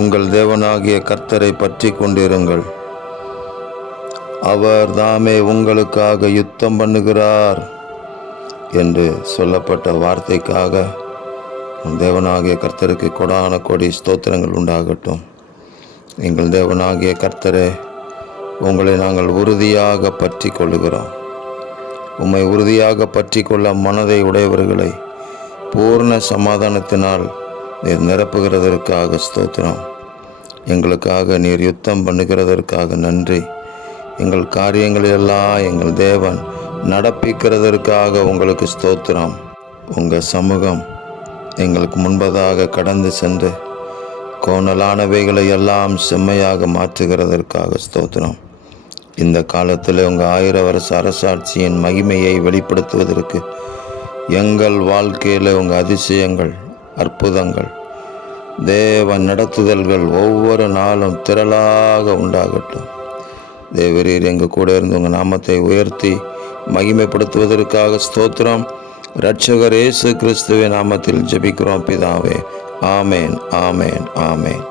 உங்கள் தேவனாகிய கர்த்தரை பற்றி கொண்டிருங்கள். அவர் தாமே உங்களுக்காக யுத்தம் பண்ணுகிறார் என்று சொல்லப்பட்ட வார்த்தைக்காக தேவனாகிய கர்த்தருக்கு கொடான கொடி ஸ்தோத்திரங்கள் உண்டாகட்டும். எங்கள் தேவனாகிய கர்த்தரே, உங்களை நாங்கள் உறுதியாக பற்றி கொள்ளுகிறோம். உம்மை உறுதியாக பற்றி கொள்ள மனதை உடையவர்களை பூர்ண சமாதானத்தினால் நீர் நிரப்புகிறதற்காக ஸ்தோத்திரம். எங்களுக்காக நீர் யுத்தம் பண்ணுகிறதற்காக நன்றி. எங்கள் காரியங்களெல்லாம் எங்கள் தேவன் நடப்பிக்கிறதற்காக உங்களுக்கு ஸ்தோத்திரம். உங்கள் சமூகம் எங்களுக்கு முன்பதாக கடந்து சென்று கோணலானவைகளை எல்லாம் செம்மையாக மாற்றுகிறதற்காக ஸ்தோத்திரம். இந்த காலத்தில் உங்கள் 1000 வருஷ அரசாட்சியின் மகிமையை வெளிப்படுத்துவதற்கு எங்கள் வாழ்க்கையில் உங்கள் அதிசயங்கள், அற்புதங்கள், தேவ நடத்துதல்கள் ஒவ்வொரு நாளும் திரளாக உண்டாகட்டும். தேவரீர் எங்கள் கூட இருந்து உங்கள் நாமத்தை உயர்த்தி மகிமைப்படுத்துவதற்காக ஸ்தோத்திரம். இரட்சகர் இயேசு கிறிஸ்துவின் நாமத்தில் ஜெபிக்கிறோம் பிதாவே. ஆமேன், ஆமேன், ஆமேன்.